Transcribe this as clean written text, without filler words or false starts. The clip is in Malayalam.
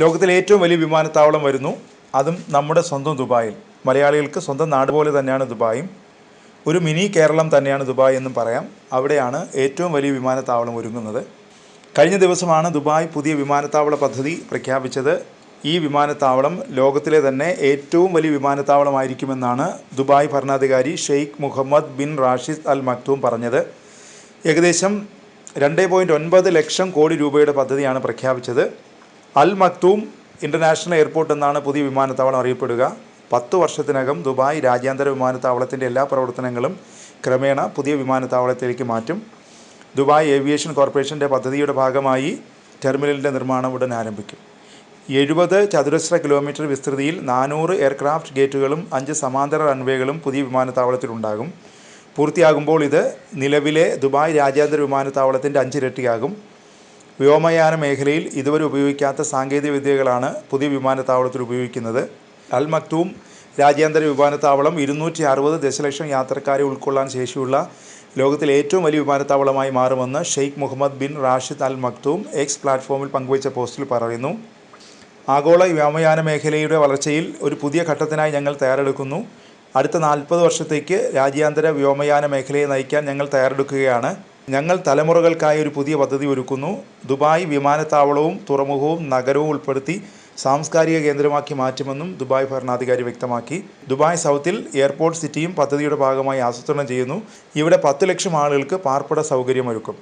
ലോകത്തിലെ ഏറ്റവും വലിയ വിമാനത്താവളം വരുന്നു, അതും നമ്മുടെ സ്വന്തം ദുബായിൽ. മലയാളികൾക്ക് സ്വന്തം നാട് പോലെ തന്നെയാണ് ദുബായും. ഒരു മിനി കേരളം തന്നെയാണ് ദുബായ് എന്നും പറയാം. അവിടെയാണ് ഏറ്റവും വലിയ വിമാനത്താവളം ഒരുങ്ങുന്നത്. കഴിഞ്ഞ ദിവസമാണ് ദുബായ് പുതിയ വിമാനത്താവള പദ്ധതി പ്രഖ്യാപിച്ചത്. ഈ വിമാനത്താവളം ലോകത്തിലെ തന്നെ ഏറ്റവും വലിയ വിമാനത്താവളമായിരിക്കുമെന്നാണ് ദുബായ് ഭരണാധികാരി Sheikh Mohammed bin Rashid Al Maktoum പറഞ്ഞത്. ഏകദേശം 2.9 ലക്ഷം കോടി രൂപയുടെ പദ്ധതിയാണ് പ്രഖ്യാപിച്ചത്. അൽ മക്തൂം ഇൻ്റർനാഷണൽ എയർപോർട്ട് എന്നാണ് പുതിയ വിമാനത്താവളം അറിയപ്പെടുക. 10 വർഷത്തിനകം ദുബായ് രാജ്യാന്തര വിമാനത്താവളത്തിൻ്റെ എല്ലാ പ്രവർത്തനങ്ങളും ക്രമേണ പുതിയ വിമാനത്താവളത്തിലേക്ക് മാറ്റും. ദുബായ് ഏവിയേഷൻ കോർപ്പറേഷൻ്റെ പദ്ധതിയുടെ ഭാഗമായി ടെർമിനലിൻ്റെ നിർമ്മാണം ഉടൻ ആരംഭിക്കും. 70 ചതുരശ്ര കിലോമീറ്റർ വിസ്തൃതിയിൽ 400 എയർക്രാഫ്റ്റ് ഗേറ്റുകളും 5 സമാന്തര റൺവേകളും പുതിയ വിമാനത്താവളത്തിലുണ്ടാകും. പൂർത്തിയാകുമ്പോൾ ഇത് നിലവിലെ ദുബായ് രാജ്യാന്തര വിമാനത്താവളത്തിൻ്റെ 5 ഇരട്ടിയാകും. വ്യോമയാന മേഖലയിൽ ഇതുവരെ ഉപയോഗിക്കാത്ത സാങ്കേതിക വിദ്യകളാണ് പുതിയ വിമാനത്താവളത്തിൽ ഉപയോഗിക്കുന്നത്. അൽ മക്തൂം രാജ്യാന്തര വിമാനത്താവളം 260 ദശലക്ഷം യാത്രക്കാരെ ഉൾക്കൊള്ളാൻ ശേഷിയുള്ള ലോകത്തിലെ ഏറ്റവും വലിയ വിമാനത്താവളമായി മാറുമെന്ന് Sheikh Mohammed bin Rashid Al Maktoum X പ്ലാറ്റ്ഫോമിൽ പങ്കുവച്ച പോസ്റ്റിൽ പറയുന്നു. ആഗോള വ്യോമയാന മേഖലയുടെ വളർച്ചയിൽ ഒരു പുതിയ ഘട്ടത്തിനായി ഞങ്ങൾ തയ്യാറെടുക്കുന്നു. അടുത്ത 40 വർഷത്തേക്ക് രാജ്യാന്തര വ്യോമയാന മേഖലയെ നയിക്കാൻ ഞങ്ങൾ തയ്യാറെടുക്കുകയാണ്. ഞങ്ങൾ തലമുറകൾക്കായി ഒരു പുതിയ പദ്ധതി ഒരുക്കുന്നു. ദുബായ് വിമാനത്താവളവും തുറമുഖവും നഗരവും ഉൾപ്പെടുത്തി സാംസ്കാരിക കേന്ദ്രമാക്കി മാറ്റുമെന്നും ദുബായ് ഭരണാധികാരി വ്യക്തമാക്കി. ദുബായ് സൗത്തിൽ എയർപോർട്ട് സിറ്റിയും പദ്ധതിയുടെ ഭാഗമായി ആസൂത്രണം ചെയ്യുന്നു. ഇവിടെ 10 ലക്ഷം ആളുകൾക്ക് പാർപ്പിട സൗകര്യമൊരുക്കും.